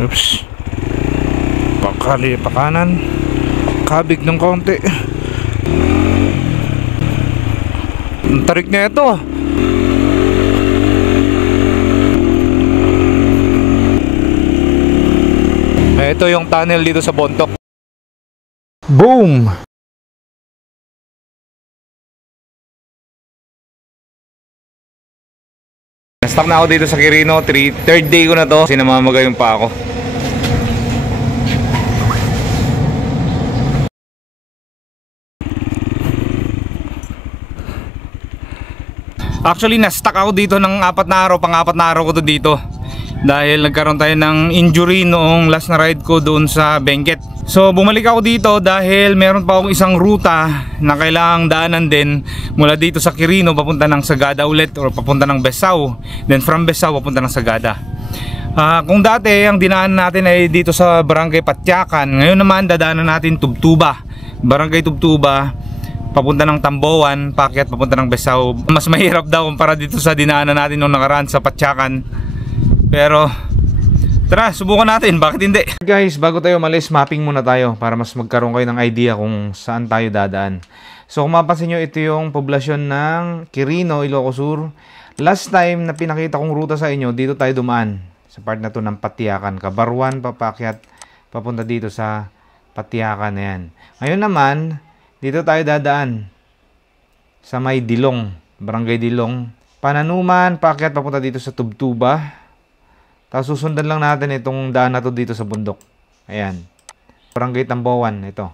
Oops. Pakali pa kanan. Kabig ng konti. Ang tarik na ito. Ito yung tunnel dito sa Bontoc. Boom! Na-stuck na ako dito sa Quirino. Third day ko na to. Sinamamagayong pa ako. Actually, na-stuck ako dito ng 4 na araw. Pang-4 na araw ko to dito. Dahil nagkaroon tayo ng injury noong last na ride ko doon sa Benguet. So bumalik ako dito dahil meron pa akong isang ruta na kailangang daanan din mula dito sa Quirino papunta ng Sagada ulit, or papunta ng Besao. Then from Besao papunta ng Sagada. Kung dati ang dinaanan natin ay dito sa Barangay Patyakan, ngayon naman dadaanan natin Tubtuba. Barangay Tubtuba papunta ng Tamboan, paakyat papunta ng Besao. Mas mahirap daw kumpara dito sa dinaanan natin noong nakaraan sa Patyakan. Pero tara, subukan natin, bakit hindi? Guys, bago tayo umalis, mapping muna tayo para mas magkaroon kayo ng idea kung saan tayo dadaan. So kung mapapansin nyo, ito yung poblasyon ng Quirino, Ilocos Sur. Last time na pinakita kong ruta sa inyo, dito tayo dumaan sa part na to ng Patyakan. Kabarwan, papakyat papunta dito sa Patyakan na yan. Ngayon naman, dito tayo dadaan sa may Dilong, Barangay Dilong. Pananuman, paakyat papunta dito sa Tubtuba. Tapos susundan lang natin itong daan na to dito sa bundok. Ayan. Barangay Tamboan, ito.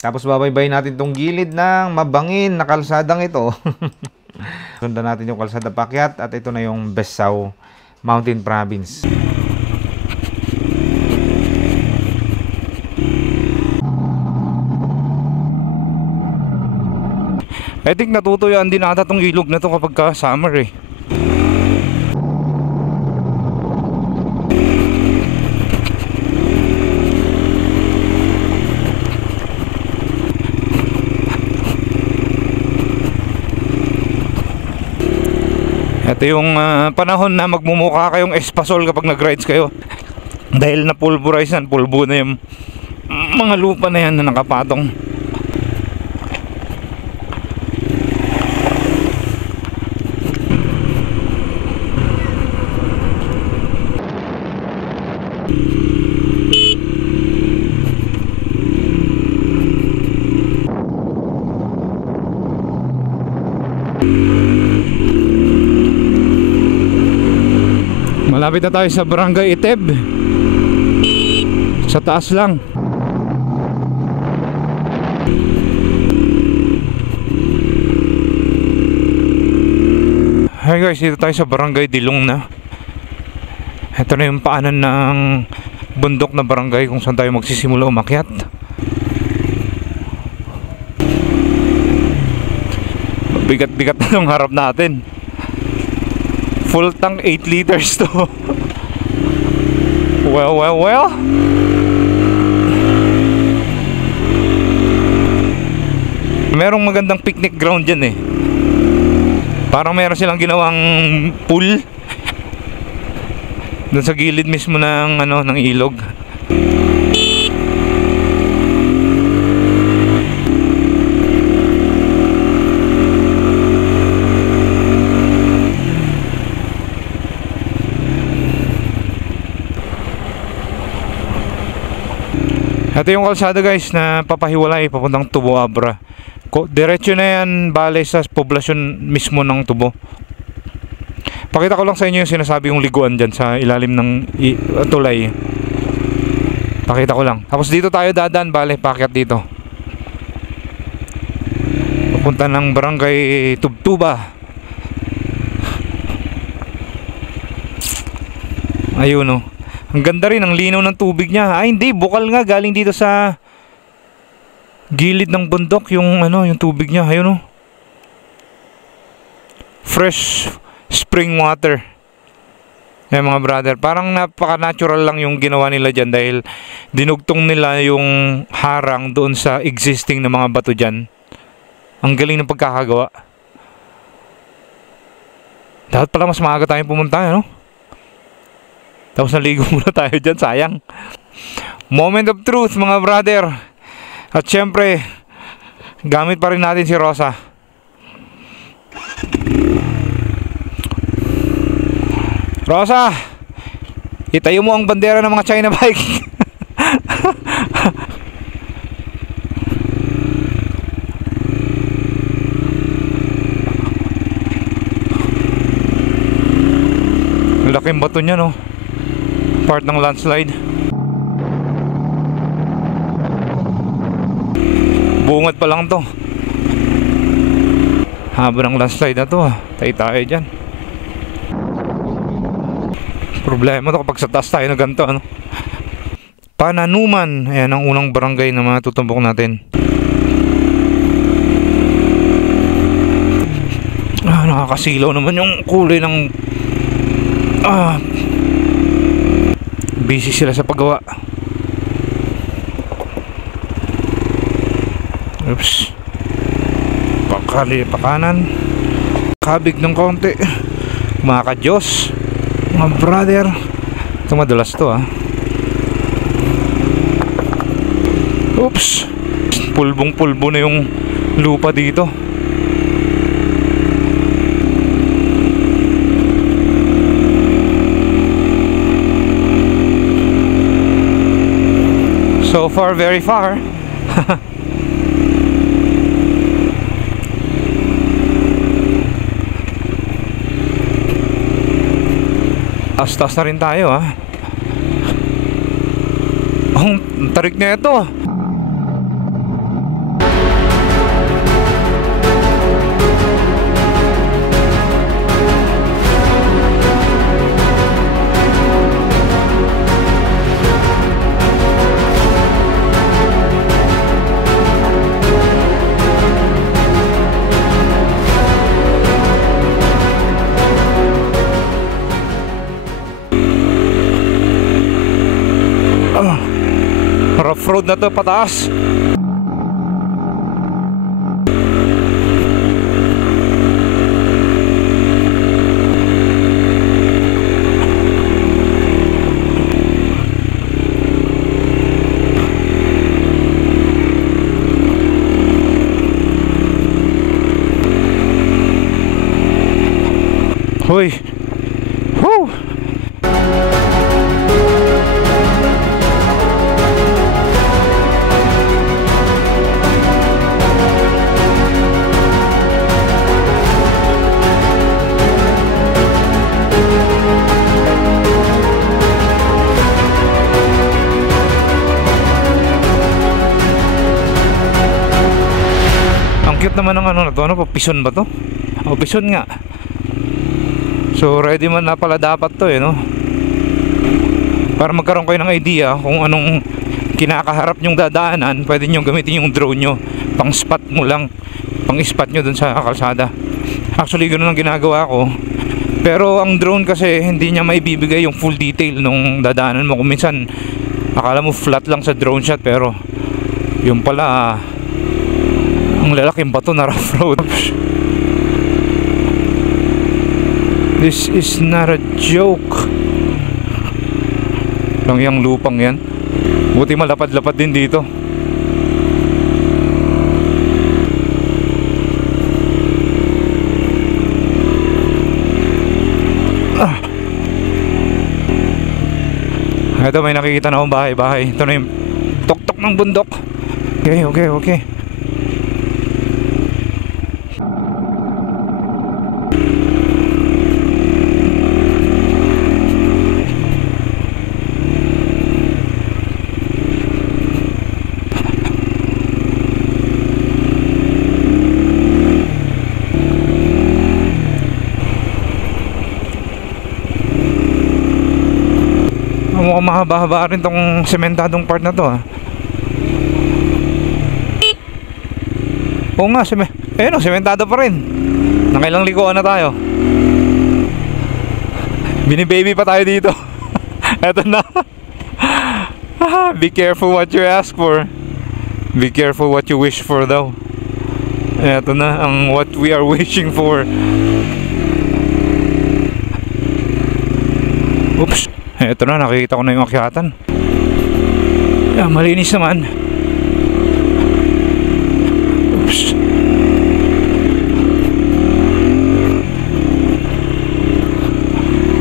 Tapos babaybay natin itong gilid ng mabangin na kalsadang ito. Sundan natin yung kalsada paakyat at ito na yung Besao Mountain Province. I think natutuyaan din ata itong ilog na to kapag ka summer eh. Ito yung panahon na magmumukha kayong espasol kapag nag-rides kayo. Dahil na pulverize na, pulbo na yung mga lupa na yan na nakapatong. Malapit na tayo sa Barangay Iteb. Sa taas lang. Hi guys, dito tayo sa Barangay Dilong na. Ito na yung paanan ng bundok na barangay kung saan tayo magsisimula umakyat. Bigat-bigat na yung harap natin. Full tank 8 liters to. Well. Merong magandang picnic ground dyan eh. Parang meron silang ginawang pool doon sa gilid mismo ng ng ilog. Ito yung kalsada guys na papahiwalay papuntang Tubo Abra. Diretso na yan bale sa poblasyon mismo ng Tubo. Pakita ko lang sa inyo yung sinasabi kong liguan dyan sa ilalim ng tulay. Pakita ko lang. Tapos dito tayo dadaan bale, paakyat dito. Papunta ng Barangay Tubtuba. Ayun o. Ang ganda rin, ang linaw ng tubig niya. Ay hindi, bukal nga, galing dito sa gilid ng bundok yung yung tubig niya. Ayun oh. Fresh spring water. Eh mga brother, parang napaka-natural lang yung ginawa nila dyan dahil dinugtong nila yung harang doon sa existing na mga bato dyan. Ang galing ng pagkakagawa. Dapat pala mas maaga tayong pumunta, no? Tapos naligo muna tayo dyan, sayang. Moment of truth mga brother. At syempre, gamit pa rin natin si Rosa. Rosa, itayo mo ang bandera ng mga China bike. Laking bato niya, no? Part ng landslide. Bungad pa lang to. Haba ng landslide na to, tayo dyan. Problema to kapag sa taas tayo na ganito, ano? Pananuman. Ayan ang unang barangay na matutumbok natin. Nakakasilaw naman yung kulay ng busy sila sa paggawa. Oops. Pakanan. Kabig ng konti. Mga ka-Diyos, mga brother. Ito madalas to, Oops. Pulbong-pulbo na yung lupa dito. So far, very far. Astas na rin tayo, Ang tarik na ito. Rough road na to, pataas. Hoy. Woo. Ang cute naman ng ano na to, Pison ba to? O, pison nga. So ready man na pala dapat to, no? Para magkaroon kayo ng idea kung anong kinakaharap nyong dadaanan, pwede nyo gamitin yung drone nyo. Pang spot mo lang, pang spot nyo dun sa kalsada. Actually ganoon ang ginagawa ko. Pero ang drone kasi hindi niya maibibigay yung full detail nung dadaanan mo. Kung minsan akala mo flat lang sa drone shot, pero yung pala ang lalaking bato na rough road. This is not a joke. Lang yung lupang yan. Buti malapad-lapad din dito. Ito, may nakikita na akong bahay. Ito na yung tuktok ng bundok. Okay. Mukhang mahaba-haba rin tong sementadong part na to, Oo nga, sementado pa rin. Nakailang likuan na tayo. Bini-baby pa tayo dito. Eto na. Be careful what you ask for. Be careful what you wish for daw. Eto na ang what we are wishing for. Oops. Eto na, nakikita ko na yung akyatan. Malinis naman. Oops.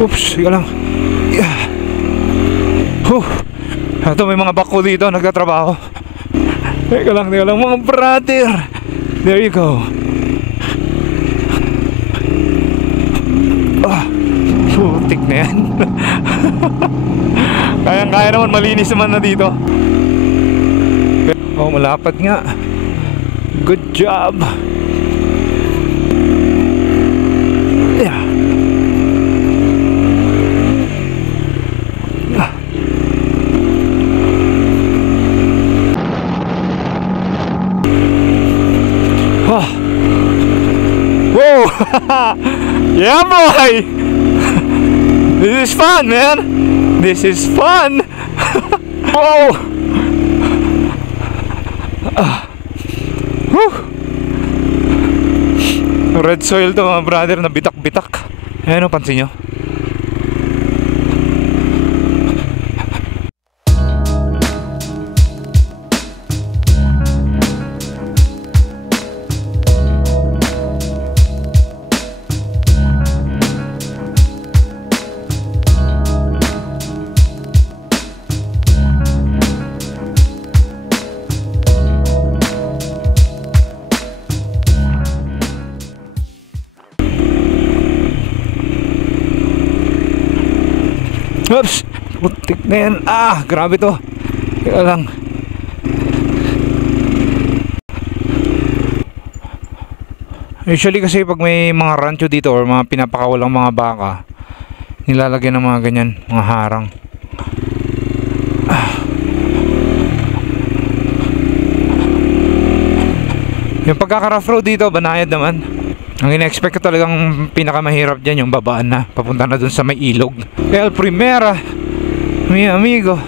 Oops, sige lang. Ito, may mga bako dito, nagtatrabaho. Teka lang, mga brother. There you go. Putik na yan. Kaya naman, malinis naman na dito. Malapad nga. Good job. Whoa! Yeah, boy! This is fun, man! This is fun! Whoa! Red soil to, mga brother, na bitak-bitak. Ayan o, pansin nyo. Oops! Putik na yan. Grabe to. Kaya lang. Usually kasi pag may mga rancho dito or mga pinapakawalang mga baka, nilalagyan ng mga ganyan, mga harang. Yung pagkaka-rough road dito, banayad naman. Ang ina-expect ko talagang pinakamahirap dyan yung babaan na papunta na dun sa may ilog. El Primera, mi amigo.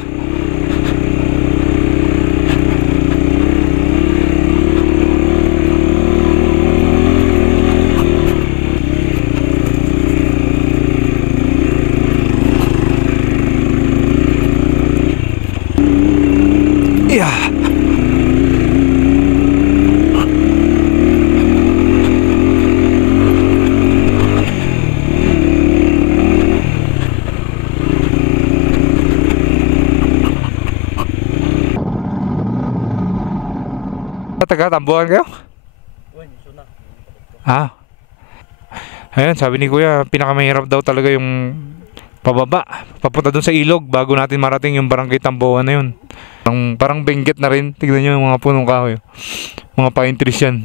Taga-tambuhan kayo? Ayan, sabi ni kuya, pinakamahirap daw talaga yung pababa, papunta dun sa ilog bago natin marating yung barangay Tambuhan na yun. Parang Benguet na rin. Tignan nyo yung mga punong kahoy, mga pine trees yan.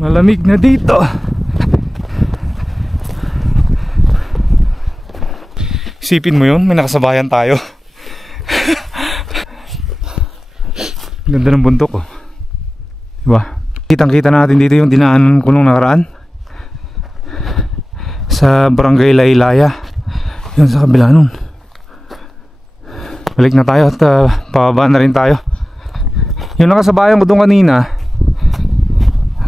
Malamig na dito. Isipin mo yun, may nakasabayan tayo. Ganda ng bundok, oh. Diba? Kitang-kita natin dito yung dinaanan ko nung nakaraan sa barangay Laylaya. Yun sa kabila nun. Balik na tayo at pababa na rin tayo. Yung nakasabayan ko doon kanina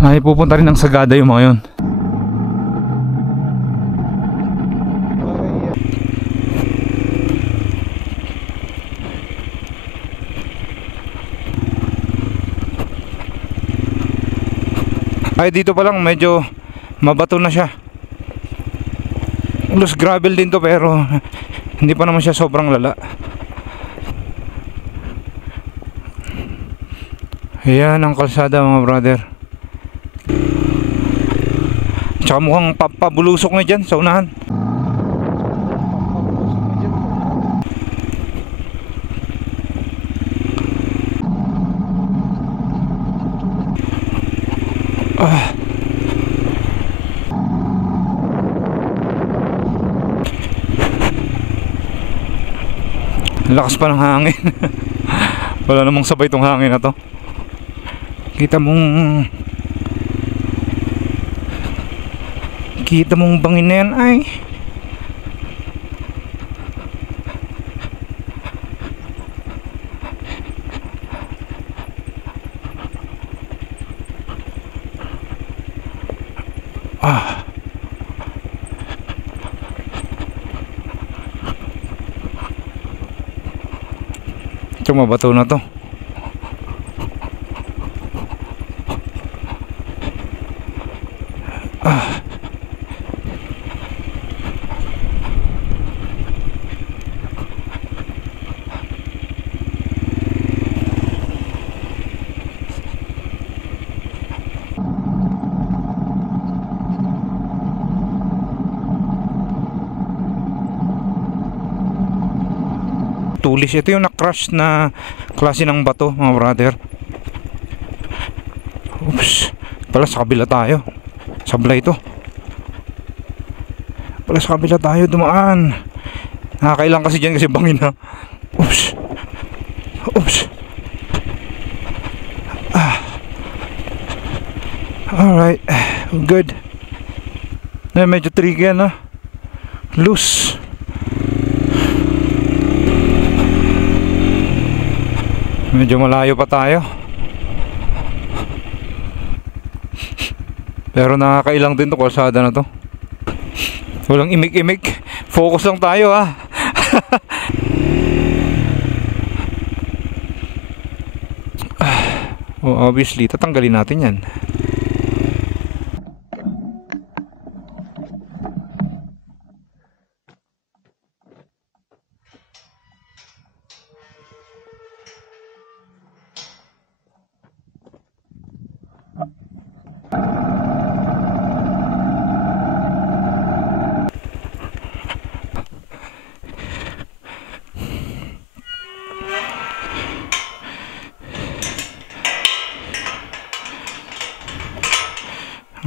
ay pupunta rin ng Sagada yung mga yun. Ay, dito pa lang medyo mabato na siya. Loose gravel din to pero hindi pa naman siya sobrang lala. Ayan ang kalsada, mga brother. Tsaka mukhang pabulusok na dyan sa unahan. Lakas pa ng hangin. Wala namang sabay itong hangin na to. Kita mong bangin na yan, ay. Ah. Ito mabato na to. Ah. Tulis, ito yung na-crush na klase ng bato, mga brother. Oops, pala sa kabila tayo. Sablay ito. Pala sa kabila tayo dumaan. Nakakailang kasi dyan kasi bangin na. Oops. Oops. Ah. Alright, good. Medyo tricky yan, ha. Loose. Medyo malayo pa tayo. Pero nakakailang din to, kalsada na to. Walang imik-imik. Focus lang tayo, ha. Oh, obviously tatanggalin natin yan.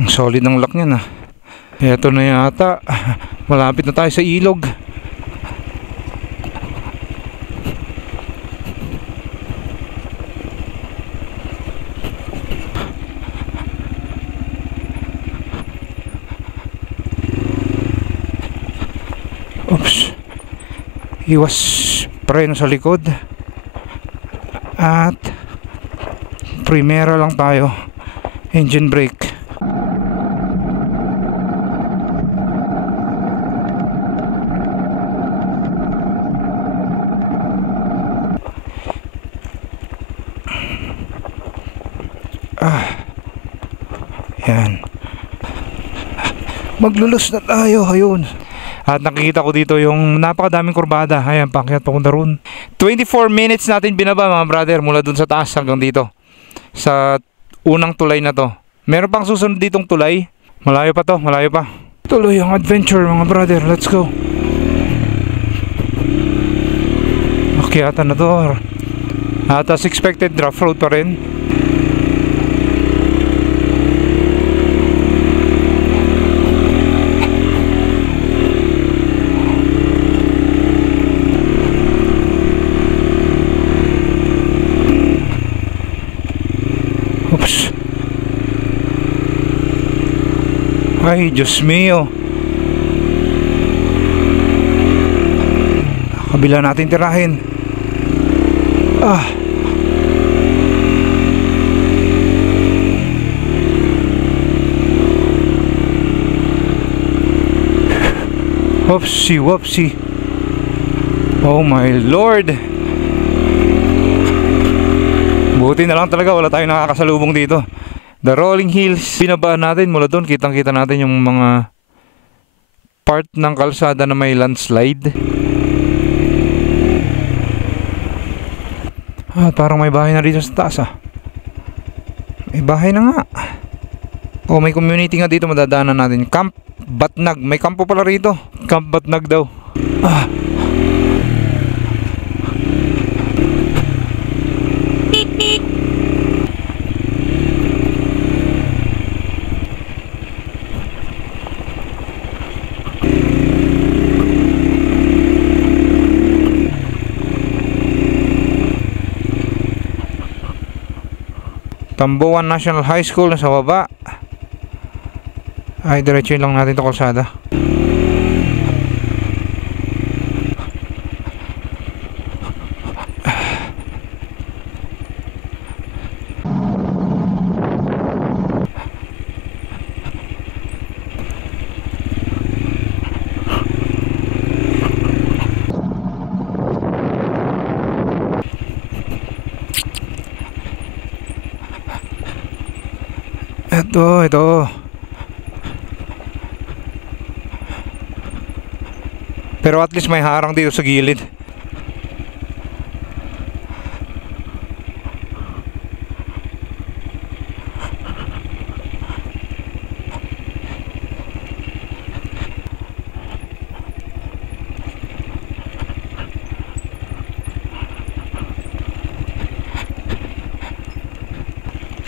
Ang solid ng lock niyan, ah. Eto na yata. Malapit na tayo sa ilog. Oops. Iwas preno sa likod. At primera lang tayo. Engine brake. Yan. Maglulus na tayo. Ayun. At nakikita ko dito yung napakadaming kurbada. Ayan, pakyat papunta roon. 24 minutes natin binaba, mga brother, mula dun sa taas hanggang dito. Sa unang tulay na to. Meron pang susunod ditong tulay. Malayo pa to, malayo pa. Tuloy ang adventure, mga brother. Let's go. Akyatan na to. At as expected, rough road pa rin. Oops. Ay, Diyos mio. Kabila natin tirahin. Ah. Whoopsie, whoopsie. Oh my Lord. Buti na lang talaga wala tayong nakakasalubong dito. The rolling hills. Binabaan natin mula doon. Kitang kita natin yung mga part ng kalsada na may landslide. Parang may bahay na dito sa taas, ah. May bahay na nga. Oh, may community nga dito madadaanan natin. Camp Batnag. May kampo pala rito. Camp Batnag daw. Ah. Tambuan National High School na sa baba. Ay, diretso lang natin ito kalsada. Ito. Pero at least may harang dito sa gilid.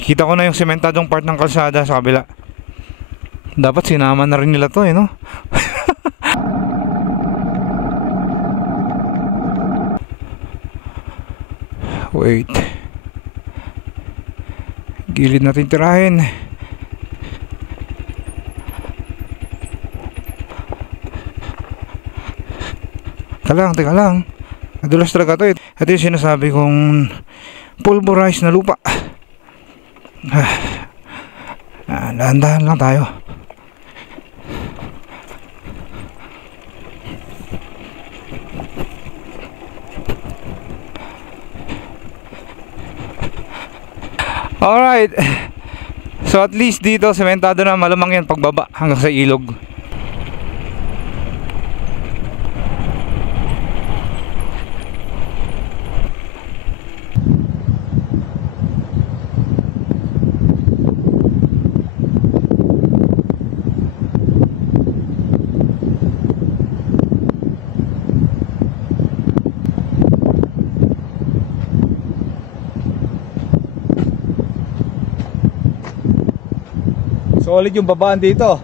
Kita ko na yung sementadong part ng kalsada sa kabila. Dapat sinama na rin nila to no? Wait. Gilid natin tirahin. Teka lang. Nadulas talaga to. Ito yung sinasabi kong pulverized na lupa. Dahan-dahan lang tayo. Alright. So at least dito sementado na, malamang yan pagbaba hanggang sa ilog. Solid yung babaan dito.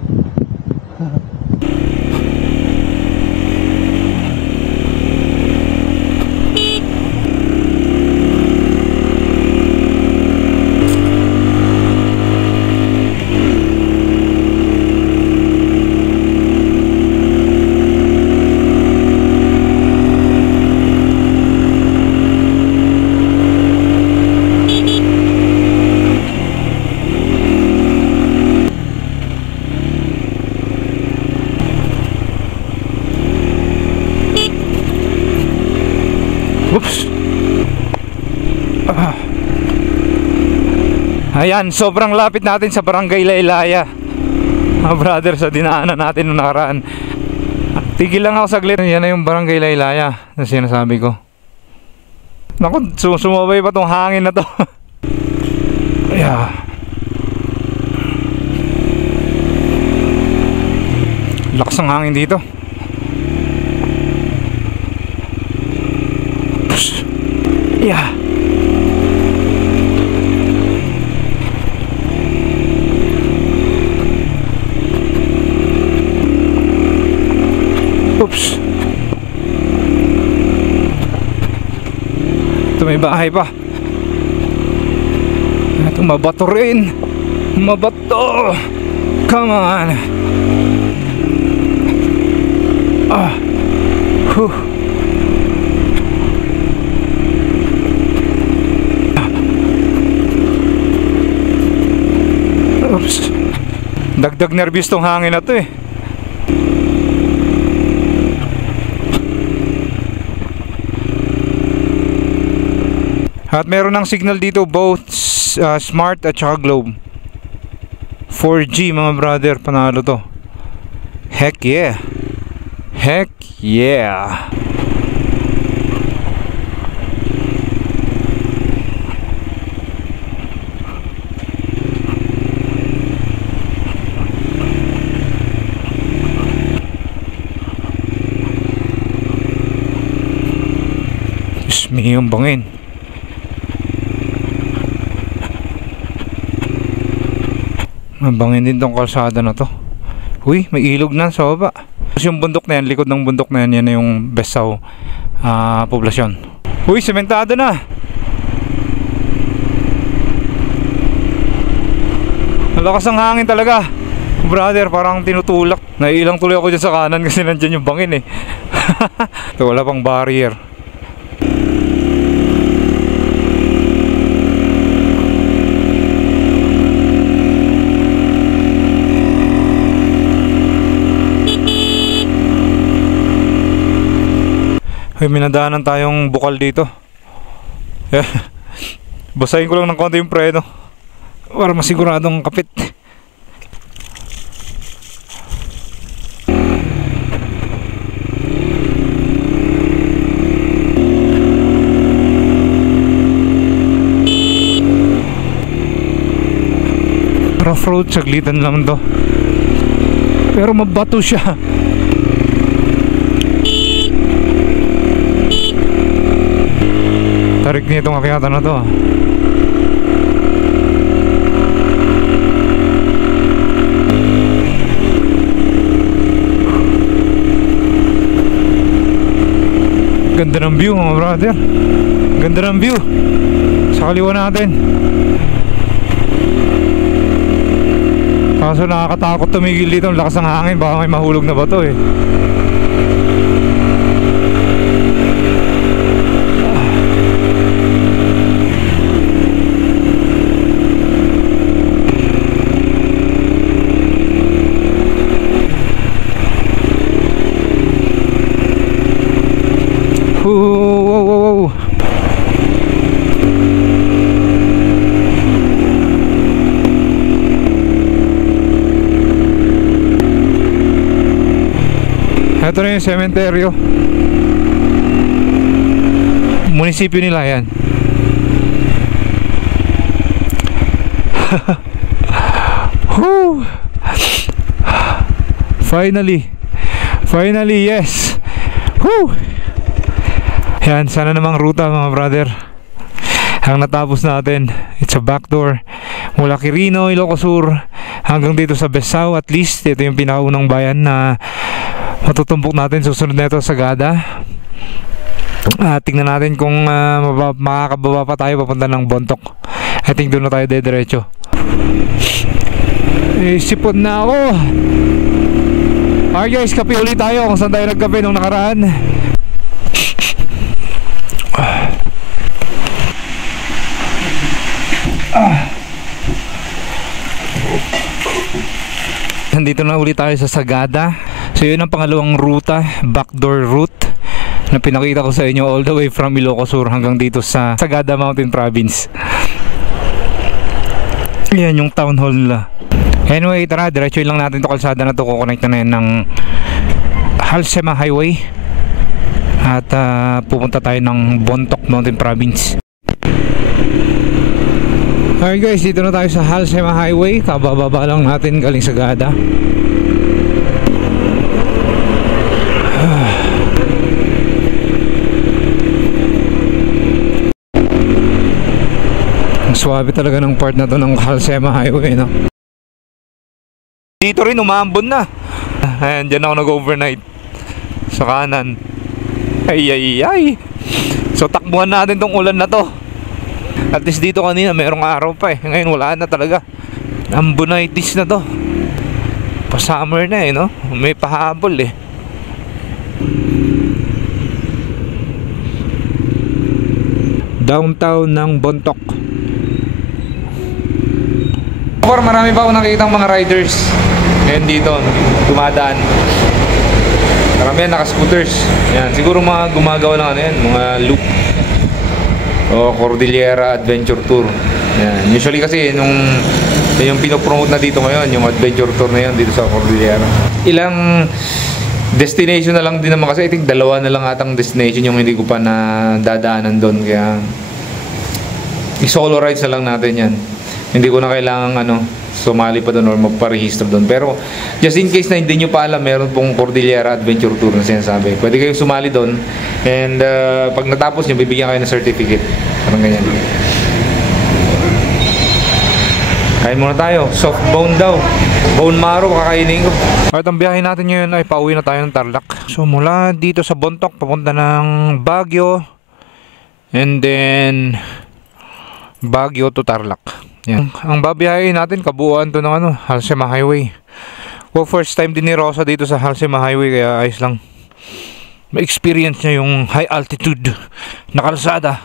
Ayan, sobrang lapit natin sa Barangay Laylaya, mga brother, sa dinaanan natin noong nakaraan. Tigil lang ako saglit. Yan na yung Barangay Laylaya na sinasabi ko. Naku, sumabay pa tong hangin na to. Yeah. Lakas ng hangin dito. Yeah. Oops. Ito may bahay pa. Ito mabato rin. Mabato. Come on. Whew. Oops. Dagdag nervyos tong hangin na to eh. At meron ng signal dito, both Smart at saka Globe. 4G mga brother, panalo to. Heck yeah. Heck yeah. Diyos me, yung bangin. Mabangin din tong kalsada na to. Uy, may ilog na sa baba. Tapos yung bundok na yan, likod ng bundok na yan, yan na yung Besaw poblasyon. Uy, sementado na. Malakas ang hangin talaga, brother, parang tinutulak. Naiilang tuloy ako dyan sa kanan kasi nandyan yung bangin eh. Ito, wala pang barrier. Ay, minadaanan tayong bukal dito. Basahin ko lang ng konti yung preno para masiguradong kapit. Rough road, saglitan lang to. Pero mabato siya. Tarik niya itong akyatan na to. Ganda ng view mga brother. Ganda ng view sa kaliwa natin. Kaso nakakatakot tumigil dito. Ang lakas ng hangin, baka may mahulog na bato eh. Ito na yung sementeryo. Munisipyo nila yan. Finally, yes. Whew. Yan, sana namang ruta mga brother ang natapos natin. It's a backdoor mula Quirino, Ilocos Sur hanggang dito sa Besao. At least ito yung pinakaunang bayan na matutumpok natin. Susunod na ito Sagada. Tingnan natin kung makakababa pa tayo papunta ng Bontoc. I think doon na tayo diretso. Sipon na ako. Okay guys, kape ulit tayo kung saan tayo nagkape nung nakaraan. Nandito na ulit tayo sa Sagada. So yun ang pangalawang ruta, backdoor route na pinakita ko sa inyo all the way from Ilocos Sur hanggang dito sa Sagada Mountain Province. Yan yung town hall nila. Anyway, tara, diretso lang natin to kalsada na to. Kukonect na yan ng Halsema Highway at pupunta tayo ng Bontoc Mountain Province. Alright guys, dito na tayo sa Halsema Highway. Kabababa lang natin galing Sagada. Ang swabe talaga ng part na to ng Halsema Highway, no? Dito rin umaambon na. Ayan, dyan ako nag-overnight sa kanan. Ay. So takbuhan natin tong ulan na to. At least dito kanina mayroong araw pa eh. Ngayon wala na talaga. Ambonitis na to. Pa-summer na eh, no? May pahabol eh. Downtown ng Bontoc. Marami pa ako nakikitang mga riders ngayon dito, dumadaan. Marami yan, naka-scooters. Yan, siguro mga gumagawa ng ano yan, mga loop o Cordillera Adventure Tour. Yan. Usually kasi yung pinopromote na dito ngayon, yung adventure tour na yun dito sa Cordillera. Ilang destination na lang din naman kasi I think dalawa na lang atang destination yung hindi ko pa na dadaanan doon. Kaya i-solo rides na lang natin yan. Hindi ko na kailangan sumali pa doon or magparehistro doon. Pero just in case na hindi nyo pa alam, meron pong Cordillera Adventure Tour na sinasabi. Pwede kayong sumali doon. And pag natapos nyo, bibigyan kayo ng certificate. Parang ganyan. Kain muna tayo. Soft bone daw. Bone marrow kakainin ko. At ang biyahe natin ngayon ay pauwi na tayo ng Tarlac. So mula dito sa Bontoc papunta ng Baguio. And then Baguio to Tarlac. Yan. Ang babiyahin natin kabuuan to ng Halsema Highway. Well, first time din ni Rosa dito sa Halsema Highway, kaya ayos lang ma-experience niya yung high altitude na kalsada.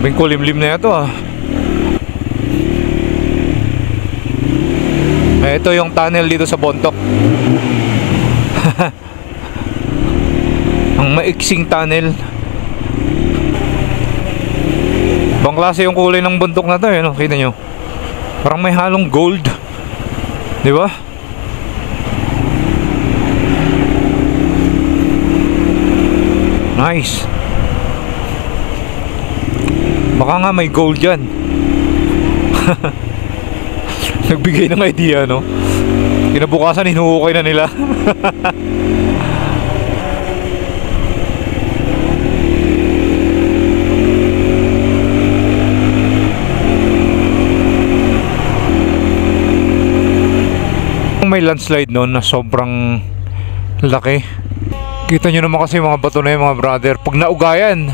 Bingkulimlim na ito Ito yung tunnel dito sa Bontoc. Ang maiksing tunnel. Bang klase yung kulay ng bundok na to, kita nyo. Parang may halong gold. Di ba? Nice. Baka nga may gold dyan. Nagbigay ng idea, no? Kinabukasan, hinuhukay na nila. May landslide noon na sobrang laki. Kita nyo naman kasi mga bato na yun, mga brother. Pag naugayan,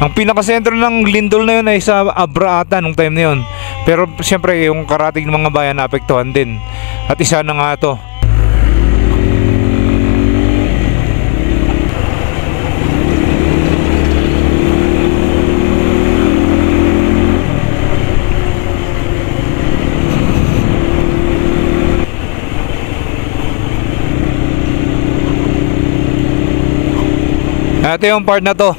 ang pinakasentro ng lindol na yun ay sa Abra ata nung time na yun. Pero siyempre yung karating ng mga bayan naapektuhan din. At isa na nga to. Ito yung part na to.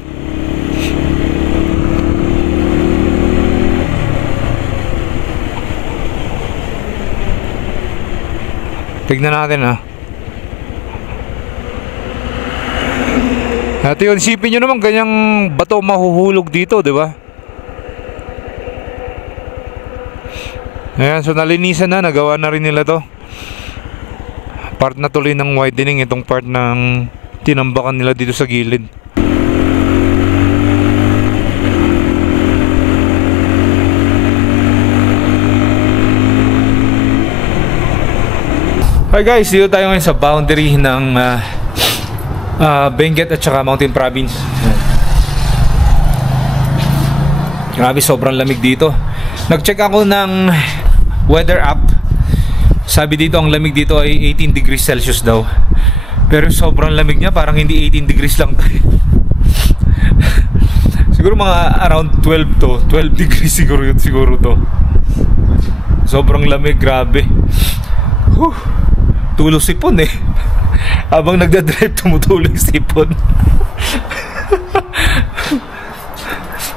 Tignan natin ha. Ito yun, isipin nyo naman ganyang bato mahuhulog dito, di ba? Ayan, so nalinisan na, nagawa na rin nila to. Part na tuloy ng widening, itong part ng tinambakan nila dito sa gilid. Hi guys, dito tayo ngayon sa boundary ng Benguet at saka Mountain Province. Grabe, sobrang lamig dito. Nag-check ako ng weather app. Sabi dito ang lamig dito ay 18 degrees Celsius daw. Pero sobrang lamig niya, parang hindi 18 degrees lang tayo. Siguro mga around 12 degrees siguro to. Sobrang lamig, grabe. Tulo sipon eh. Habang nagdadrive, tumutulong sipon.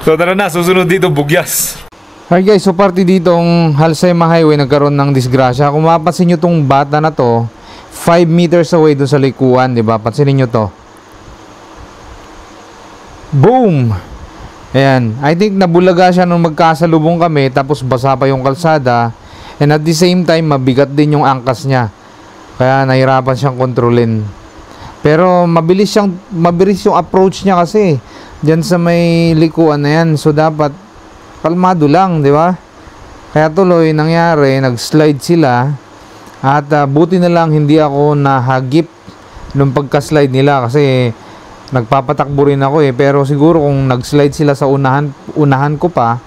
So tara na, susunod dito, bugyas. Hi guys, so party ditong Halsema Highway nagkaroon ng disgrasya. Kung mapapansin nyo tong bata na to, 5 meters away dun sa likuan, diba? Pansinin nyo to. Boom! Ayan, I think nabulaga siya nung magkasalubong kami, tapos basa pa yung kalsada, and at the same time mabigat din yung angkas niya. Kaya nahirapan siyang kontrolin. Pero mabilis yung approach niya kasi diyan sa may likuan na yan. So dapat kalmado lang, di ba? Kaya tuloy nangyari, nag-slide sila. At buti na lang hindi ako nahagip nung pagka-slide nila kasi nagpapatakbo rin ako eh. Pero siguro kung nag-slide sila sa unahan ko pa,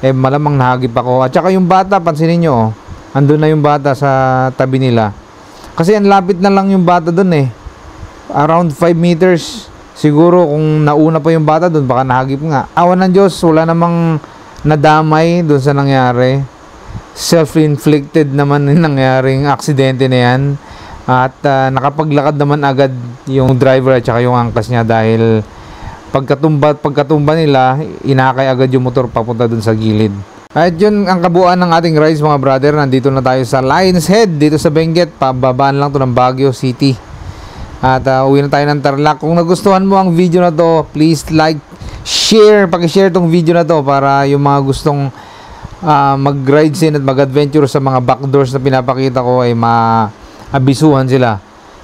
eh malamang nahagip ako. At saka yung bata, pansinin nyo, andun na yung bata sa tabi nila. Kasi ang lapit na lang yung bata dun eh. Around 5 meters. Siguro kung nauna pa yung bata dun, baka nahagip nga. Awan ng Diyos, wala namang nadamay dun sa nangyari. Self-inflicted naman yung nangyaring aksidente na yan. At nakapaglakad naman agad yung driver at saka yung angkas niya dahil pagkatumba nila, inakay agad yung motor papunta dun sa gilid. At yun ang kabuuan ng ating rides mga brother. Nandito na tayo sa Lion's Head dito sa Benguet. Pababaan lang to ng Baguio City. At uwi na tayo ng Tarlac. Kung nagustuhan mo ang video na to, please like, share, pakishare tong video na to para yung mga gustong mag-rides in at mag-adventure sa mga backdoors na pinapakita ko ay maabisuhan sila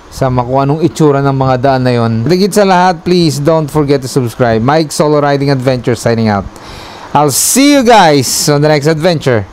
sa kung anong itsura ng mga daan na yun. Higit sa lahat, please don't forget to subscribe. Mike Solo Riding Adventure signing out. I'll see you guys on the next adventure.